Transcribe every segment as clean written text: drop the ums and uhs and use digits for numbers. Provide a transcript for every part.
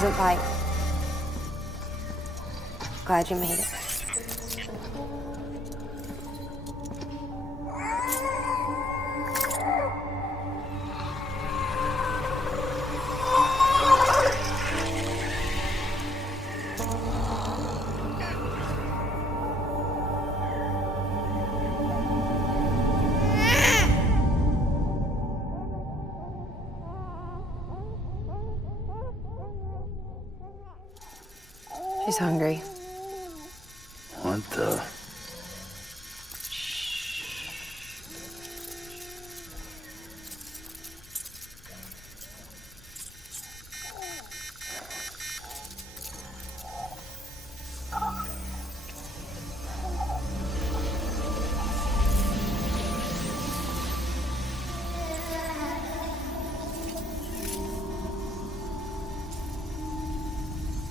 doesn't bite. Glad you made it. She's hungry. What the?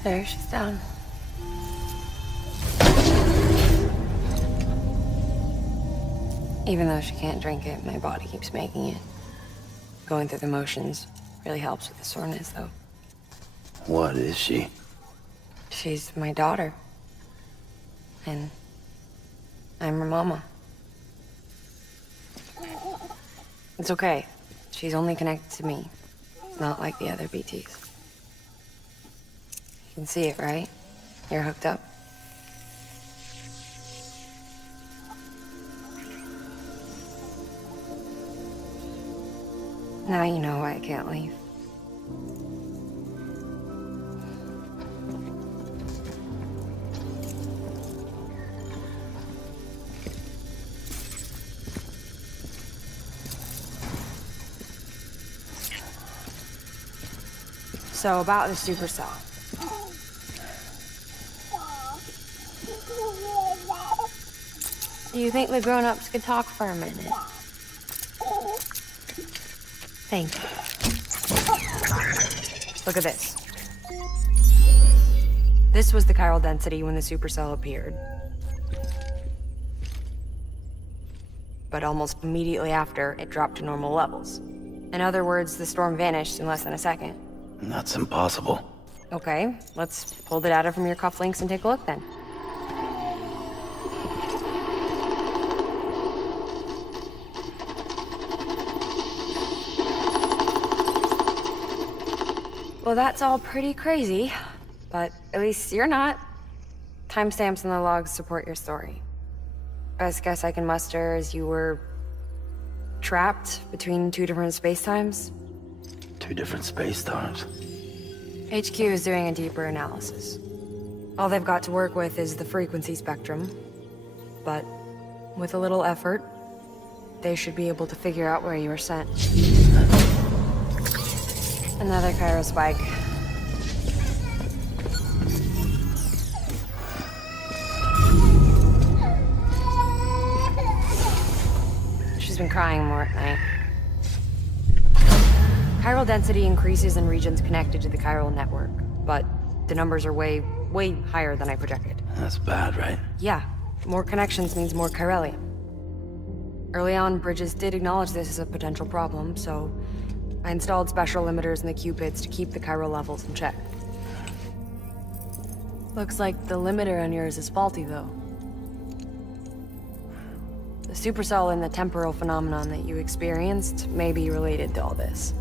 There, she's down. Even though she can't drink it, my body keeps making it. Going through the motions really helps with the soreness, though. What is she? She's my daughter. And I'm her mama. It's okay. She's only connected to me. Not like the other BTs. You can see it, right? You're hooked up. Now you know why I can't leave. So about the supercell. Do you think the grown-ups could talk for a minute? Thank you. Look at this. This was the chiral density when the supercell appeared. But almost immediately after, it dropped to normal levels. In other words, the storm vanished in less than a second. That's impossible. Okay, let's pull the data from your cufflinks and take a look then. Well, that's all pretty crazy, but at least you're not. Timestamps in the logs support your story. Best guess I can muster is you were trapped between two different spacetimes. Two different space times. HQ is doing a deeper analysis. All they've got to work with is the frequency spectrum, but with a little effort, they should be able to figure out where you were sent. Another chiral spike. She's been crying more at night. Chiral density increases in regions connected to the chiral network, but the numbers are way higher than I projected. That's bad, right? Yeah, more connections means more chiralium. Early on, Bridges did acknowledge this as a potential problem, so I installed special limiters in the Cupids to keep the chiral levels in check. Looks like the limiter on yours is faulty, though. The supercell and the temporal phenomenon that you experienced may be related to all this.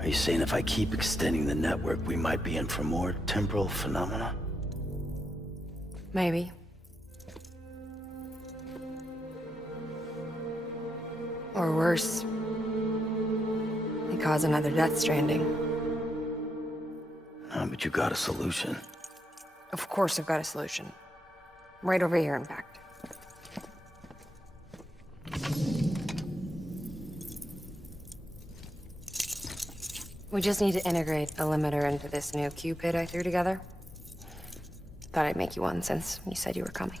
Are you saying if I keep extending the network, we might be in for more temporal phenomena? Maybe. Or worse. They cause another death stranding. No, but you got a solution. Of course I've got a solution. Right over here, in fact. We just need to integrate a limiter into this new Cupid I threw together. Thought I'd make you one since you said you were coming.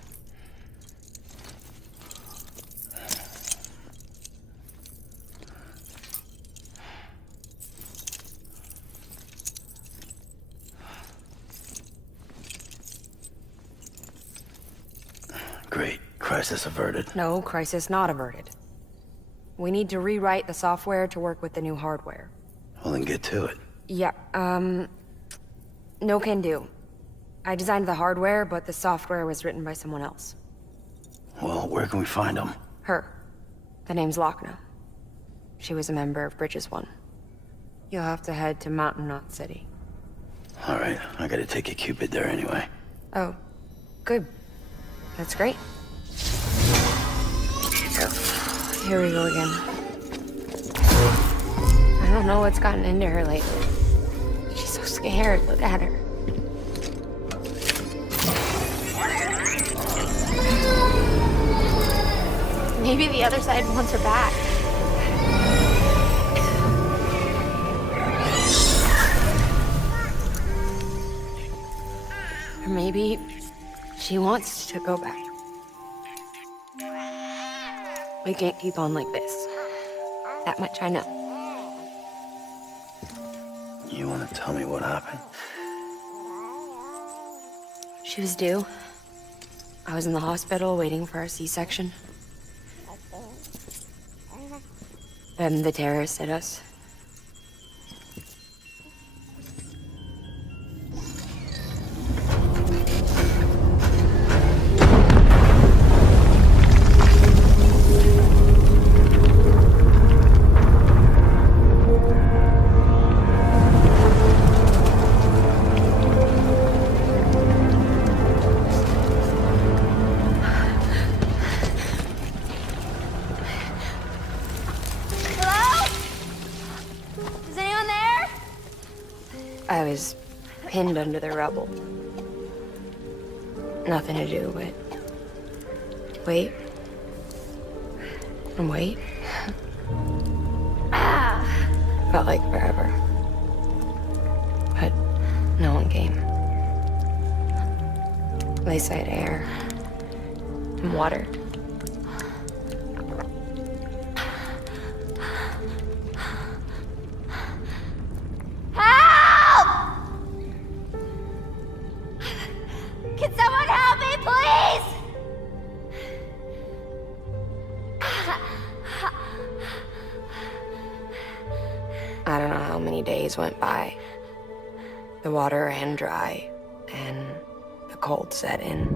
Great. Crisis averted. No, crisis not averted. We need to rewrite the software to work with the new hardware. Well, then get to it. Yeah, No can do. I designed the hardware, but the software was written by someone else. Well, where can we find him? Her. The name's Lochner. She was a member of Bridges 1. You'll have to head to Mountain Knot City. All right, I gotta take a Cupid there anyway. Oh, good. That's great. Here we go again. I don't know what's gotten into her lately. She's so scared. Look at her. Maybe the other side wants her back. Or maybe she wants to go back. We can't keep on like this. That much I know. You wanna tell me what happened? She was due. I was in the hospital waiting for a C-section. Then the terrorists hit us. I was pinned under the rubble. Nothing to do but wait. And wait. Felt like forever. But no one came. They said air and water. I don't know how many days went by. The water ran dry, and the cold set in.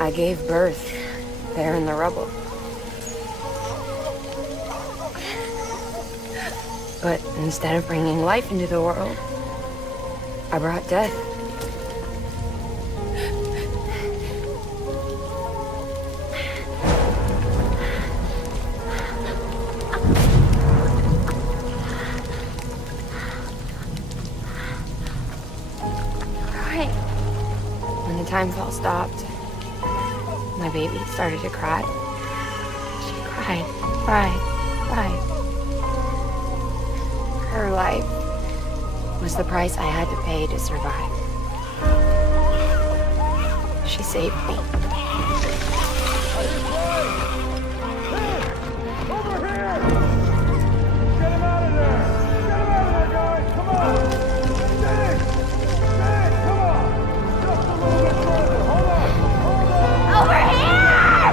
I gave birth there in the rubble. But instead of bringing life into the world, I brought death. Crying. When the time fell stopped, my baby started to cry. She cried, cried, cried. Her life was the price I had to pay to survive. She saved me. Over here! Get him out of there! Get him out of there, guys! Come on! Dig! Dig! Come on! Just a little bit further. Hold on! Hold on! Over here!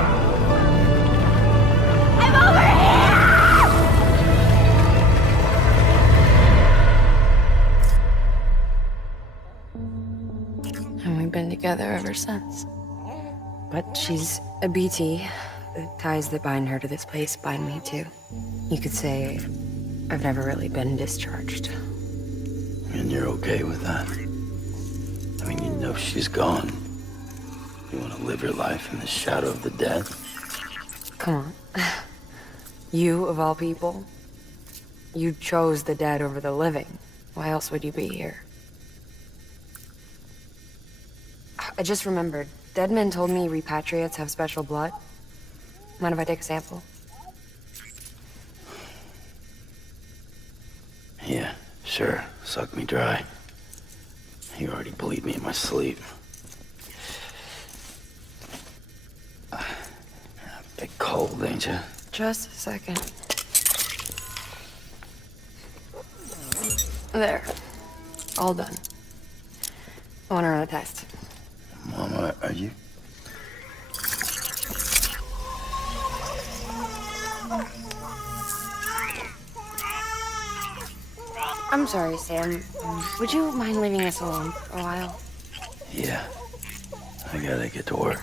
I'm over here! And we've been together ever since. But she's a BT. The ties that bind her to this place bind me too. You could say I've never really been discharged. And you're okay with that? I mean, you know she's gone. You want to live your life in the shadow of the dead? Come on. You, of all people, you chose the dead over the living. Why else would you be here? I just remembered. Dead men told me repatriates have special blood. Mind if I take a sample? Yeah, sure. Suck me dry. You already bleed me in my sleep. A bit cold, ain't you? Just a second. There. All done. I want to run a test. Mama, are you? I'm sorry, Sam. Would you mind leaving us alone for a while? Yeah. I gotta get to work.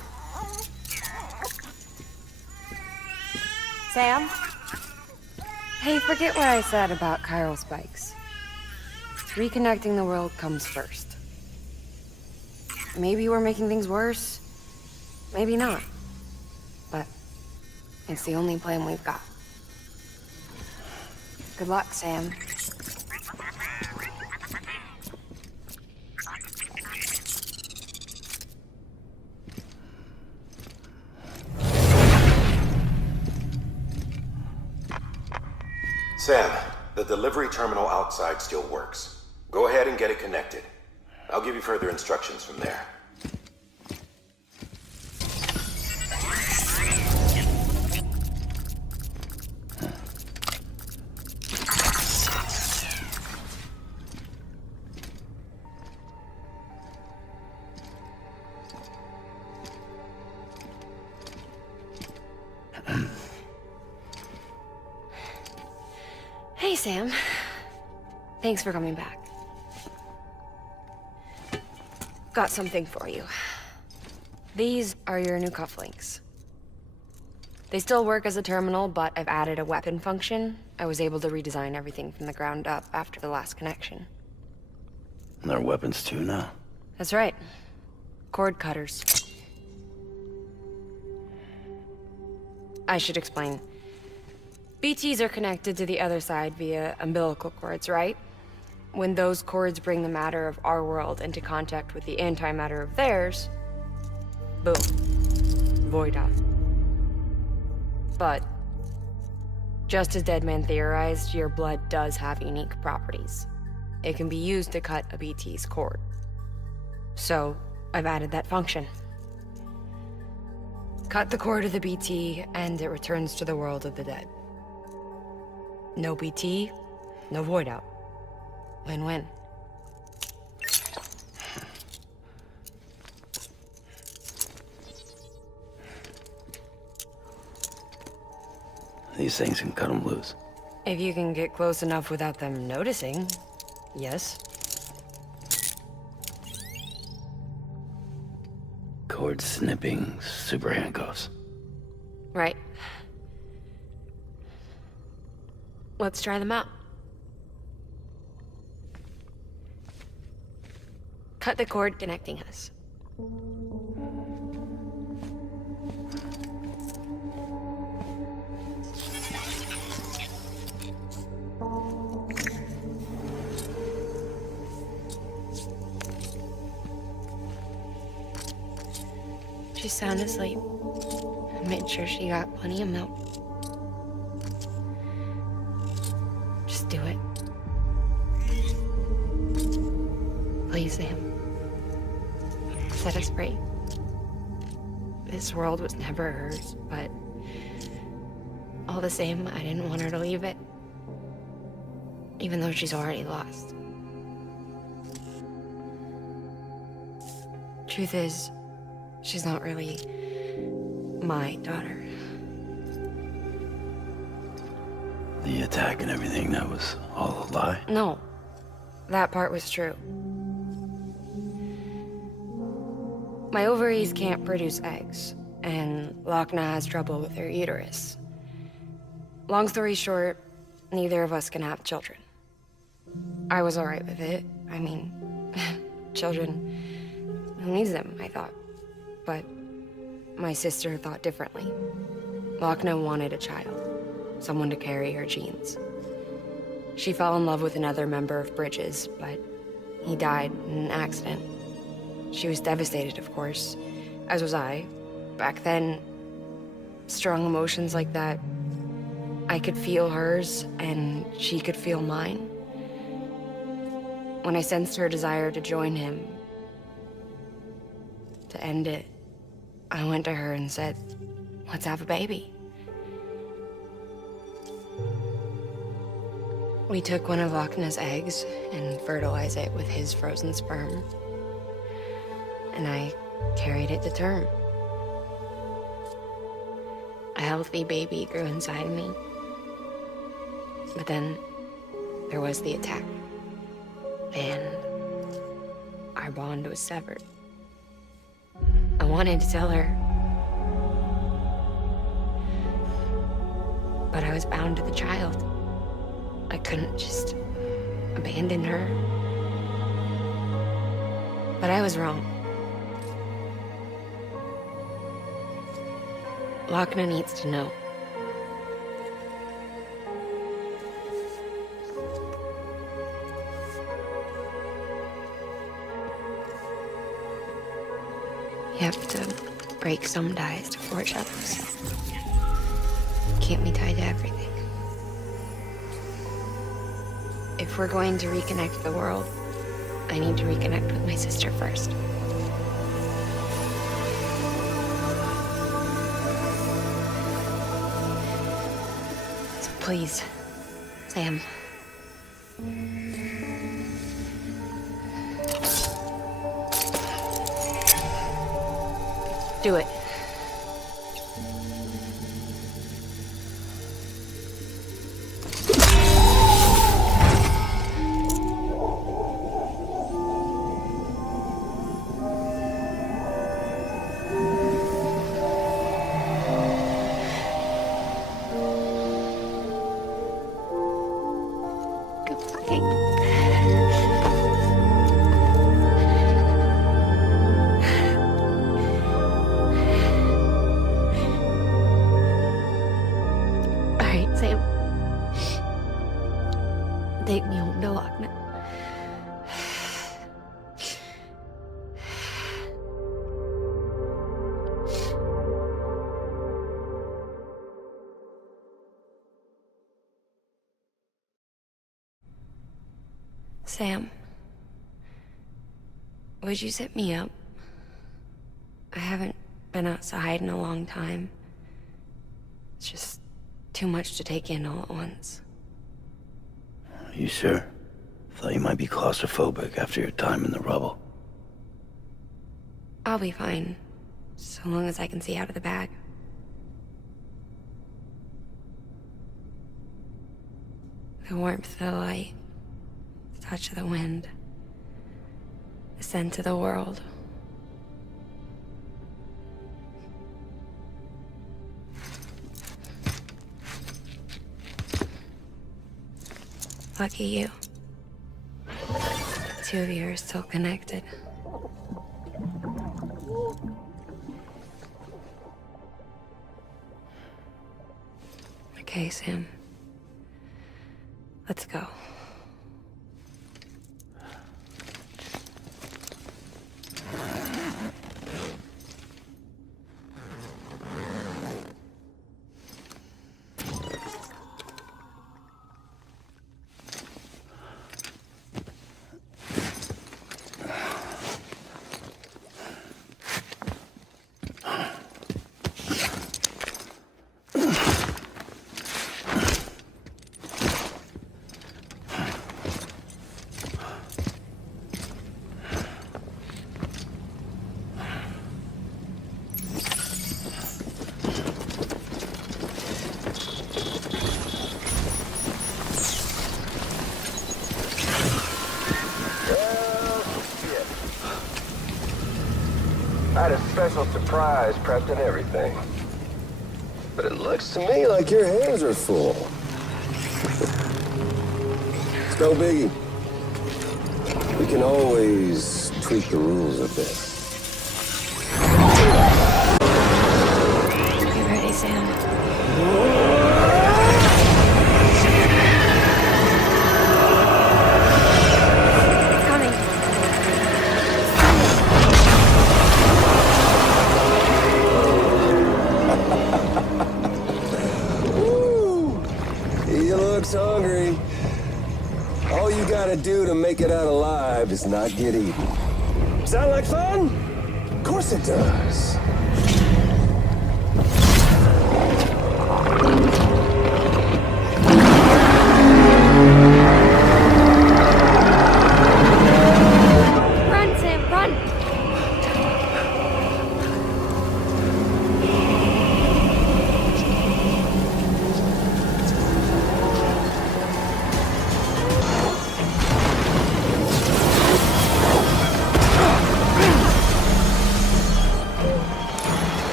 Sam? Hey, forget what I said about chiral spikes. Reconnecting the world comes first. Maybe we're making things worse. Maybe not. But it's the only plan we've got. Good luck, Sam. Sam, the delivery terminal outside still works. Go ahead and get it connected. I'll give you further instructions from there. Hey, Sam. Thanks for coming back. Got something for you. These are your new cufflinks. They still work as a terminal, but I've added a weapon function. I was able to redesign everything from the ground up after the last connection. And they're weapons too now. That's right. Cord cutters. I should explain. BTs are connected to the other side via umbilical cords, right? When those cords bring the matter of our world into contact with the antimatter of theirs, boom, void out. But, just as Deadman theorized, your blood does have unique properties. It can be used to cut a BT's cord. So, I've added that function. Cut the cord of the BT, and it returns to the world of the dead. No BT, no void out. Win-win. These things can cut them loose. If you can get close enough without them noticing, yes. Cord snipping, super handcuffs. Right. Let's try them out. Cut the cord connecting us. She's sound asleep. I made sure she got plenty of milk. Just do it. Please, Sam. Set us free. This world was never hers, but all the same, I didn't want her to leave it. Even though she's already lost. Truth is, she's not really my daughter. The attack and everything, that was all a lie? No, that part was true. My ovaries can't produce eggs, and Lochna has trouble with her uterus. Long story short, neither of us can have children. I was alright with it. I mean, children, who needs them, I thought. But my sister thought differently. Lochna wanted a child, someone to carry her genes. She fell in love with another member of Bridges, but he died in an accident. She was devastated, of course, as was I. Back then, strong emotions like that, I could feel hers, and she could feel mine. When I sensed her desire to join him, to end it, I went to her and said, let's have a baby. We took one of Lochna's eggs and fertilized it with his frozen sperm. And I carried it to term. A healthy baby grew inside me. But then there was the attack. And our bond was severed. I wanted to tell her. But I was bound to the child. I couldn't just abandon her. But I was wrong. Lochna needs to know. You have to break some ties to forge others. Can't be tied to everything. If we're going to reconnect the world, I need to reconnect with my sister first. So please, Sam. Do it. Take me home to Lochna. Sam, would you set me up? I haven't been outside in a long time. It's just too much to take in all at once. You sure? Thought you might be claustrophobic after your time in the rubble. I'll be fine, so long as I can see out of the bag. The warmth of the light, the touch of the wind, the scent of the world. Lucky you. The two of you are still connected. Okay, Sam. Let's go. I had a special surprise prepped and everything. But it looks to me like your hands are full. It's no biggie. We can always tweak the rules a bit. You ready, Sam? Hungry. All you gotta do to make it out alive is not get eaten. Sound like fun? Of course it does.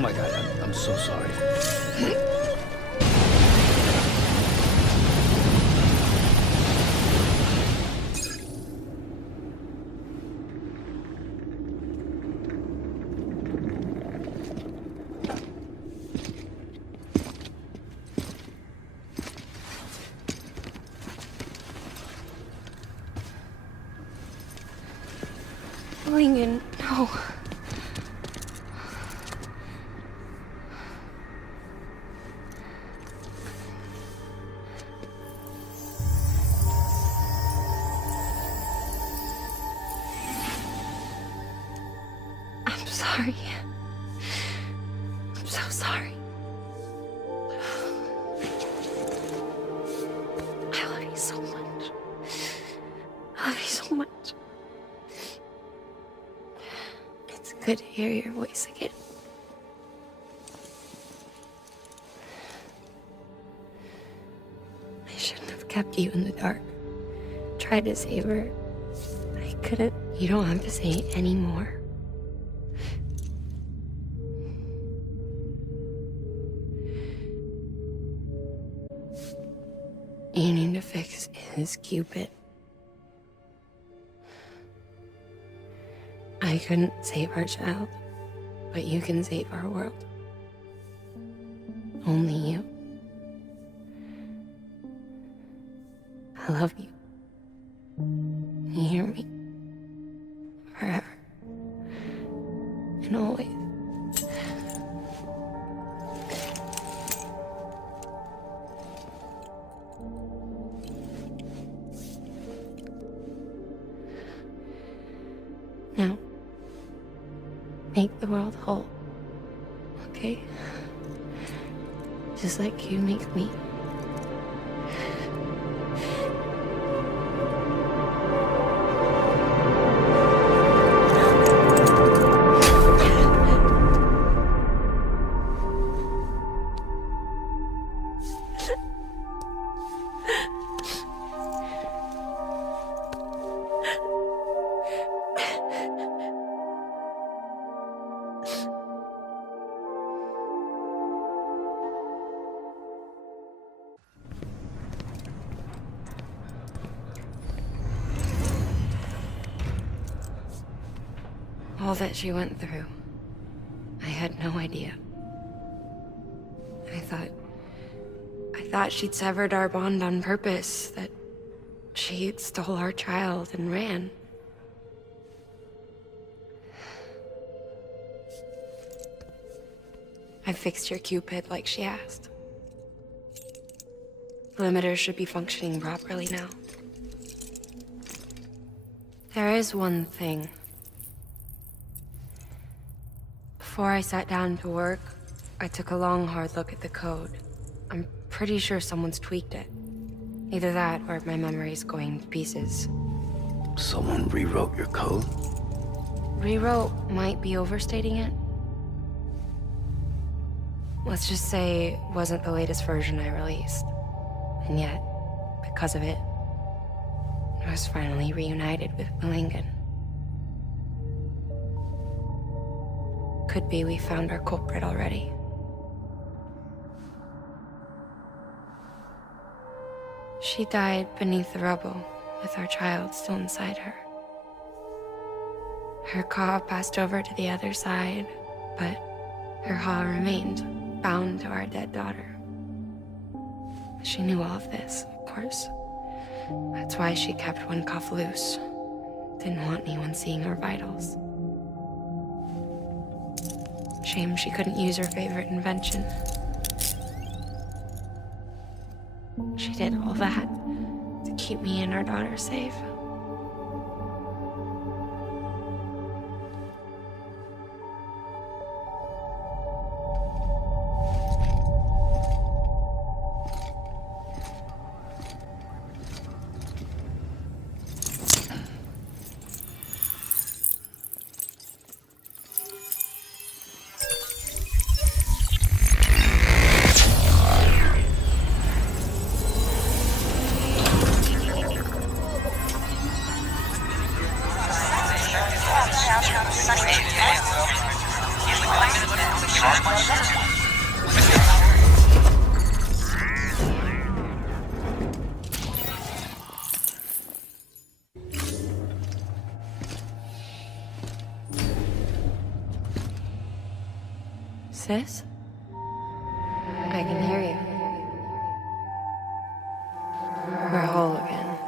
my God, I'm so sorry. Lincoln, no. I'm sorry. I'm so sorry. I love you so much. I love you so much. It's good to hear your voice again. I shouldn't have kept you in the dark. Tried to save her. I couldn't. You don't have to say it anymore. You need to fix his Cupid. I couldn't save our child, but you can save our world. Only you. I love you. You hear me? Forever. And always. Now, make the world whole, okay? Just like you make me. All that she went through, I had no idea. I thought she'd severed our bond on purpose, that she stole our child and ran. I fixed your Cupid like she asked. The limiter should be functioning properly now. There is one thing. Before I sat down to work, I took a long, hard look at the code. I'm pretty sure someone's tweaked it. Either that, or my memory's going to pieces. Someone rewrote your code? Rewrote might be overstating it. Let's just say it wasn't the latest version I released. And yet, because of it, I was finally reunited with Lincoln. Could be we found our culprit already. She died beneath the rubble, with our child still inside her. Her Ka passed over to the other side, but her Ha remained, bound to our dead daughter. She knew all of this, of course. That's why she kept one cuff loose. Didn't want anyone seeing her vitals. Shame she couldn't use her favorite invention. She did all that to keep me and our daughter safe. Sis? I can hear you. We're whole again.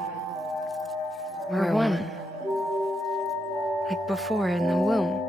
We're one. Like before in the womb.